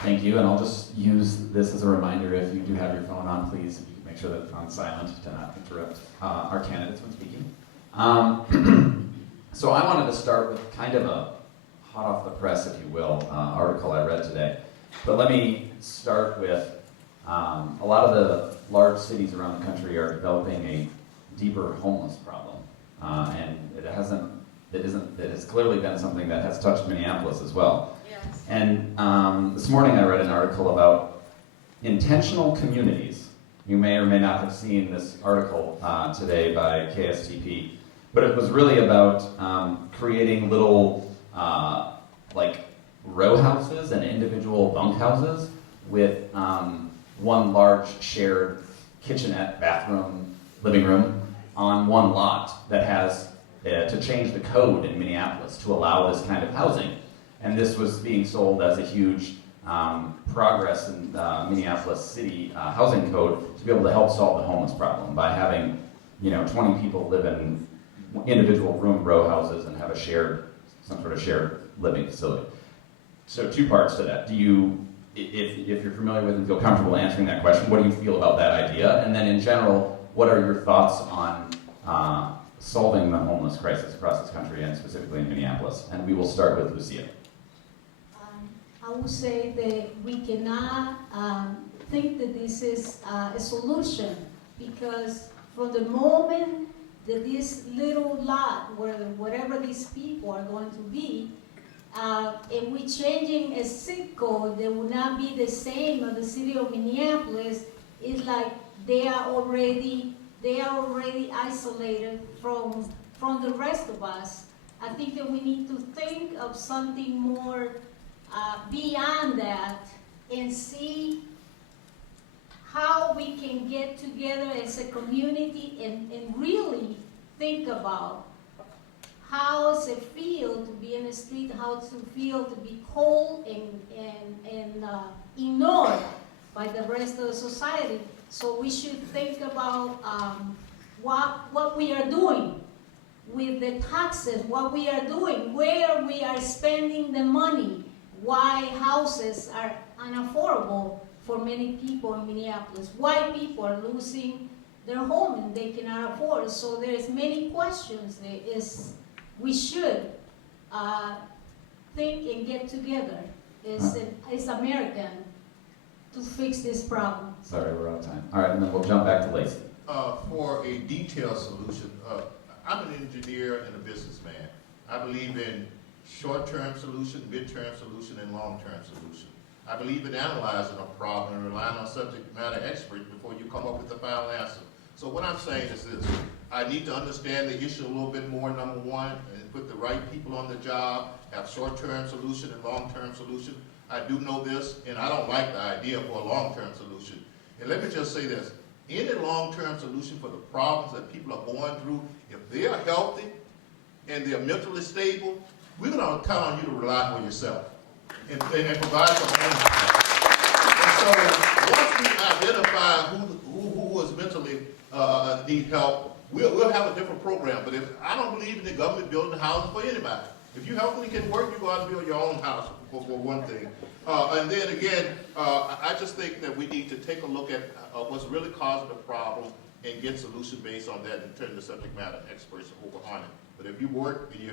Thank you, and I'll just use this as a reminder. If you do have your phone on, please, if you can make sure that it's on silent to not interrupt our candidates when speaking. So I wanted to start with kind of a hot off the press, if you will, article I read today. But let me start with a lot of the large cities around the country are developing a deeper homeless problem, and it has clearly been something that has touched Minneapolis as well. Yes. And this morning I read an article about intentional communities. You may or may not have seen this article today by KSTP, but it was really about creating little like row houses and individual bunk houses with one large shared kitchenette, bathroom, living room on one lot that has to change the code in Minneapolis to allow this kind of housing. And this was being sold as a huge progress in Minneapolis city housing code to be able to help solve the homeless problem by having 20 people live in individual row houses and have some sort of shared living facility. So two parts to that. If you're familiar with and feel comfortable answering that question, what do you feel about that idea? And then in general, what are your thoughts on solving the homeless crisis across this country and specifically in Minneapolis? And we will start with Lucia. I would say that we cannot think that this is a solution, because from the moment that this little lot, where whatever these people are going to be, if we're changing a zip code that will not be the same as the city of Minneapolis, it's like they are already isolated from the rest of us. I think that we need to think of something more beyond that and see how we can get together as a community and really think about how does it feel to be in the street, how does it feel to be cold and ignored by the rest of the society. So we should think about what we are doing with the taxes, what we are doing, where we are spending the money, why houses are unaffordable for many people in Minneapolis, why people are losing their home and they cannot afford. So there's many questions that we should think and get together as American to fix this problem. Sorry, we're out of time. All right, and then we'll jump back to Lacey. For a detailed solution, I'm an engineer and a businessman. I believe in short-term solution, mid-term solution, and long-term solution. I believe in analyzing a problem and relying on subject matter experts before you come up with the final answer. So what I'm saying is this: I need to understand the issue a little bit more, number one, and put the right people on the job, have short-term solution and long-term solution. I do know this, and I don't like the idea for a long-term solution. And let me just say this: any long-term solution for the problems that people are going through, if they are healthy and they're mentally stable, we're going to count on you to rely on yourself and provide for them. And so once we identify who is mentally need help, we'll have a different program. But I don't believe in the government building houses for anybody. If you healthily can work, you go out and build your own house for one thing. And then again, I just think that we need to take a look at what's really causing the problem and get solution based on that and turn the subject matter experts over on it. But if you work and if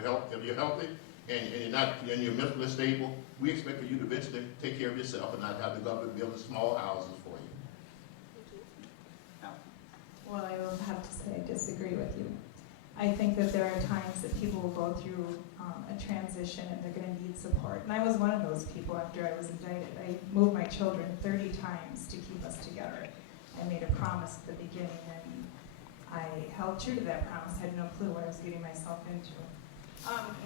you're healthy and you're mentally stable, we expect for you to eventually take care of yourself and not have the government building small houses for you. Well, I will have to say I disagree with you. I think that there are times that people will go through a transition and they're going to need support. And I was one of those people after I was indicted. I moved my children 30 times to keep us together. I made a promise at the beginning and I held true to that promise. I had no clue what I was getting myself into.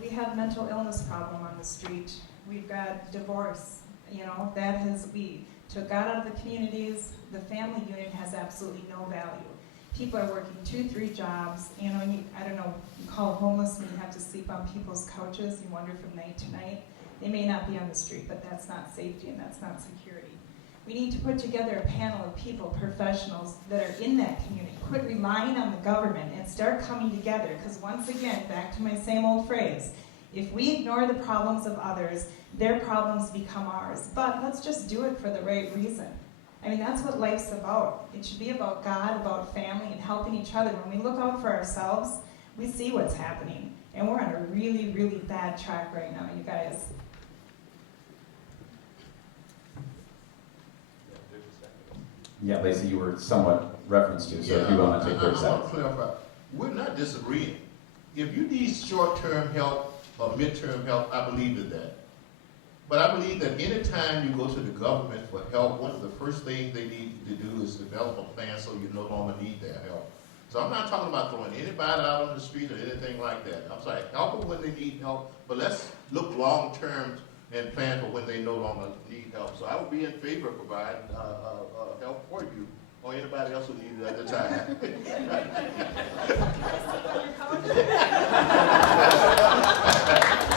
We have mental illness problem on the street. We've got divorce. We took God out of the communities. The family unit has absolutely no value. People are working 2-3 jobs. I don't know, you call homeless and you have to sleep on people's couches. You wander from night to night. They may not be on the street, but that's not safety and that's not security. We need to put together a panel of people, professionals that are in that community. Quit relying on the government and start coming together. Because once again, back to my same old phrase, If we ignore the problems of others, their problems become ours. But let's just do it for the right reason. I mean, that's what life's about. It should be about God, about family, and helping each other. When we look out for ourselves, we see what's happening. And we're on a really, really bad track right now, you guys. Yeah, Lacey, you were somewhat referenced to, so if you want to take 30 I want seconds. to clarify. We're not disagreeing. If you need short-term help or midterm help, I believe in that. But I believe that any time you go to the government for help, one of the first things they need to do is develop a plan so you no longer need their help. So I'm not talking about throwing anybody out on the street or anything like that. I'm sorry, help them when they need help, but let's look long-term and plan for when they no longer need help. So I would be in favor of providing help for you or anybody else who needs it at the time.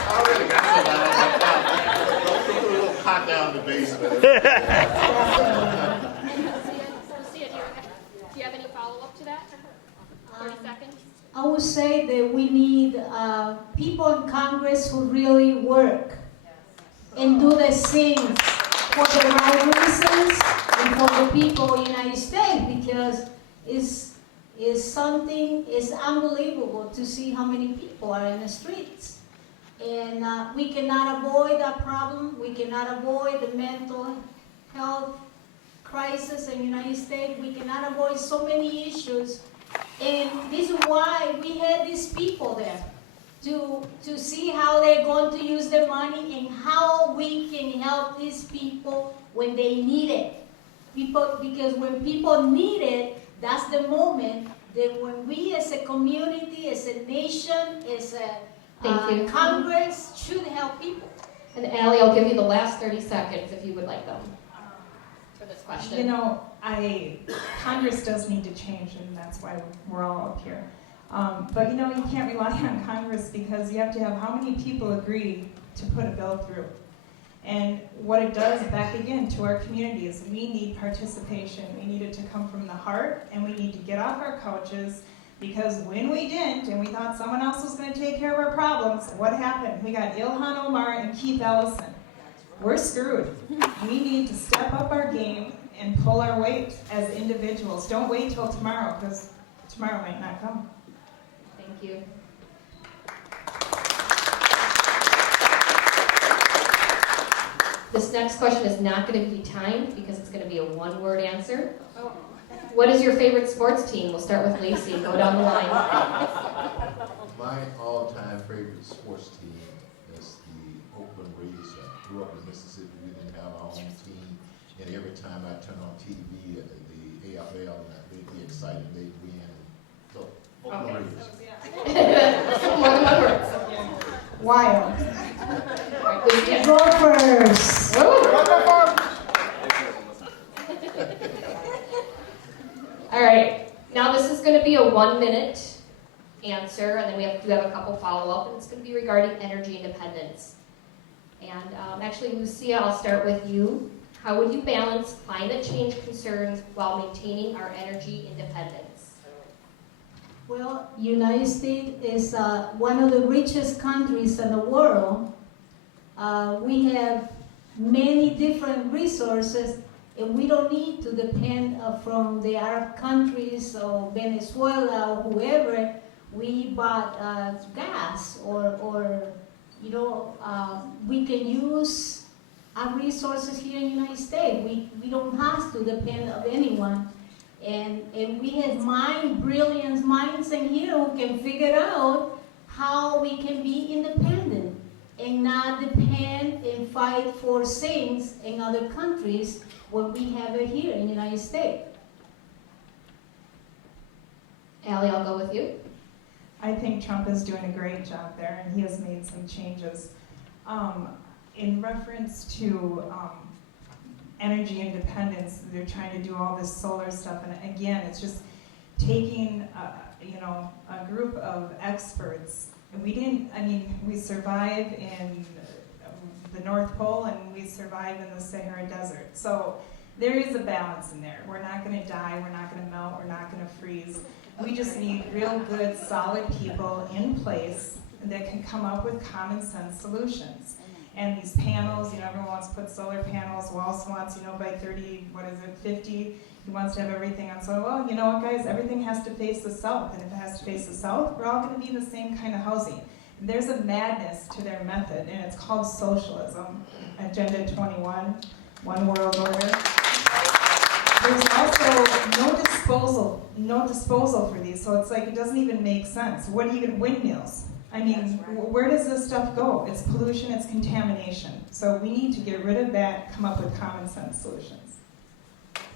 I already got somebody. Don't put a little pot down in the basement. Lucia, do you have any follow-up to that? 30 seconds? I would say that we need people in Congress who really work and do the things for the right reasons and for the people of the United States, because it's unbelievable to see how many people are in the streets. And we cannot avoid that problem. We cannot avoid the mental health crisis in the United States. We cannot avoid so many issues. And this is why we had these people there, to see how they're going to use the money and how we can help these people when they need it. Because when people need it, that's the moment that when we as a community, as a nation, as a Congress should help people. And Allie, I'll give you the last 30 seconds if you would like them for this question. You know, Congress does need to change, and that's why we're all up here. But you know, you can't rely on Congress because you have to have how many people agree to put a bill through. And what it does, back again, to our communities, we need participation. We need it to come from the heart, and we need to get off our couches, because when we didn't, and we thought someone else was going to take care of our problems, what happened? We got Ilhan Omar and Keith Ellison. We're screwed. We need to step up our game and pull our weight as individuals. Don't wait till tomorrow, because tomorrow might not come. Thank you. This next question is not going to be timed because it's going to be a one-word answer. What is your favorite sports team? We'll start with Lacey and go down the line. My all-time favorite sports team is the Oakland Raiders. I grew up in Mississippi. We didn't have our own team. And every time I turn on TV, the AFL, they'd be excited, they'd win. So, Oakland Raiders. More than one word. Wild. Lucia. Gophers! All right. Now this is going to be a 1-minute answer, and then we do have a couple follow-up, and it's going to be regarding energy independence. And actually, Lucia, I'll start with you. How would you balance climate change concerns while maintaining our energy independence? Well, United States is one of the richest countries in the world. We have many different resources, and we don't need to depend from the Arab countries or Venezuela or whoever. We bought gas or we can use our resources here in the United States. We don't have to depend on anyone. And we have brilliant minds in here who can figure out how we can be independent and not depend and fight for things in other countries when we have it here in the United States. Allie, I'll go with you. I think Trump is doing a great job there, and he has made some changes. In reference to energy independence, they're trying to do all this solar stuff, and again, it's just taking a group of experts. And we survive in the North Pole and we survive in the Sahara Desert. So there is a balance in there. We're not going to die, we're not going to melt, we're not going to freeze. We just need real good, solid people in place that can come up with common sense solutions. And these panels, everyone wants to put solar panels, Wallace wants, by 50, he wants to have everything on solar. Well, you know what, guys, everything has to face the south, and if it has to face the south, we're all going to be in the same kind of housing. There's a madness to their method, and it's called socialism. Agenda 21, One World Order. There's also no disposal for these, so it's like it doesn't even make sense. What even windmills? I mean, where does this stuff go? It's pollution, it's contamination. So we need to get rid of that, come up with common sense solutions.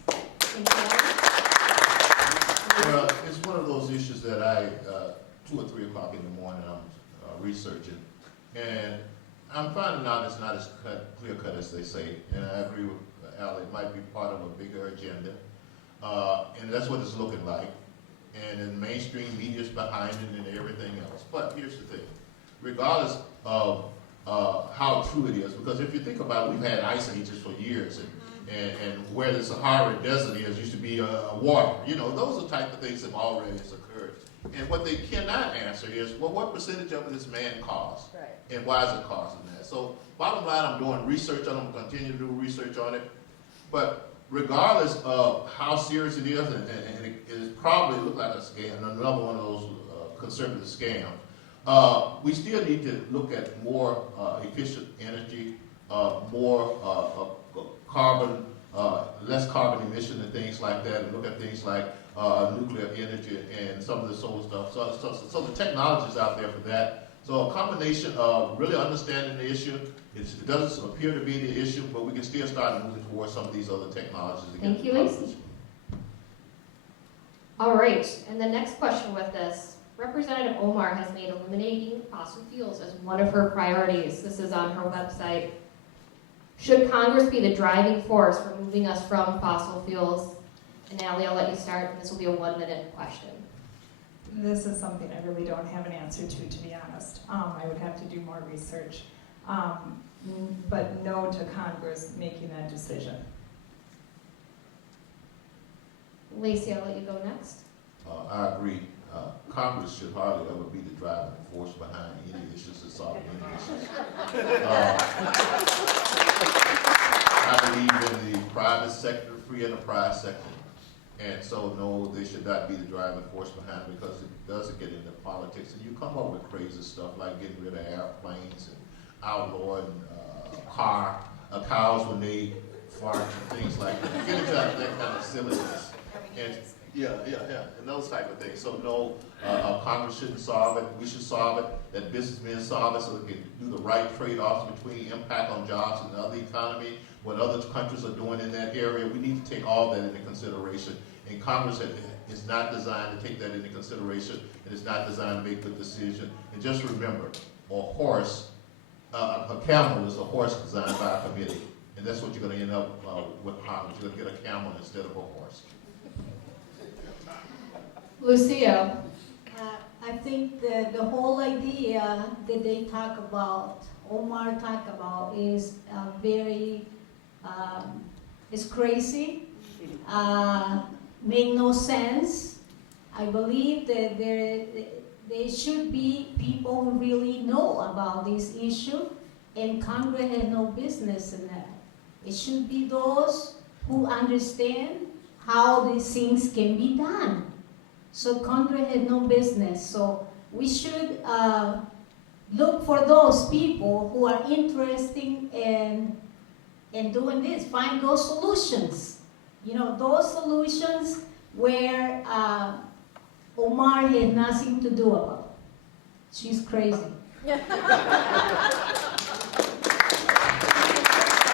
Thank you. Well, it's one of those issues that 2 or 3 o'clock in the morning, I'm researching. And I'm finding out it's not as clear cut as they say. And I agree with Al, it might be part of a bigger agenda. And that's what it's looking like. And then mainstream media's behind it and everything else. But here's the thing. Regardless of how true it is, because if you think about it, we've had ice ages for years. And where the Sahara Desert is used to be water. Those are the type of things that have already occurred. And what they cannot answer is, well, what percentage of it is man caused? Right. And why is it causing that? So bottom line, I'm doing research on it. I'm going to continue to do research on it. But regardless of how serious it is, and it probably looked like a scam, another one of those conservative scams, we still need to look at more efficient energy, more carbon, less carbon emission and things like that, and look at things like nuclear energy and some of the solar stuff. So the technology's out there for that. So a combination of really understanding the issue, it doesn't appear to be the issue, but we can still start moving towards some of these other technologies. Thank you, Lacey. All right, and the next question with this. Representative Omar has made eliminating fossil fuels as one of her priorities. This is on her website. Should Congress be the driving force for moving us from fossil fuels? And Allie, I'll let you start, and this will be a 1-minute question. This is something I really don't have an answer to be honest. I would have to do more research. But no to Congress making that decision. Lacey, I'll let you go next. I agree. Congress should hardly ever be the driving force behind any issues that solve any issues. I believe in the private sector, free enterprise sector. And so, no, they should not be the driving force behind it because it doesn't get into politics. And you come up with crazy stuff like getting rid of airplanes and outlawing cows when they fart and things like that. You get into that kind of silliness. And and those type of things. So no, Congress shouldn't solve it. We should solve it. That businessmen solve it so they can do the right trade-offs between impact on jobs and the other economy, what other countries are doing in that area. We need to take all that into consideration. And Congress is not designed to take that into consideration. It is not designed to make good decisions. And just remember, a camel is a horse designed by a committee. And that's what you're going to end up with Congress. You're going to get a camel instead of a horse. Lucia. I think the whole idea that they talk about, Omar talk about, is very, is crazy, make no sense. I believe that there should be people who really know about this issue, and Congress has no business in that. It should be those who understand how these things can be done. So Congress has no business. So we should look for those people who are interested in doing this. Find those solutions. Those solutions where Omar has nothing to do about. She's crazy.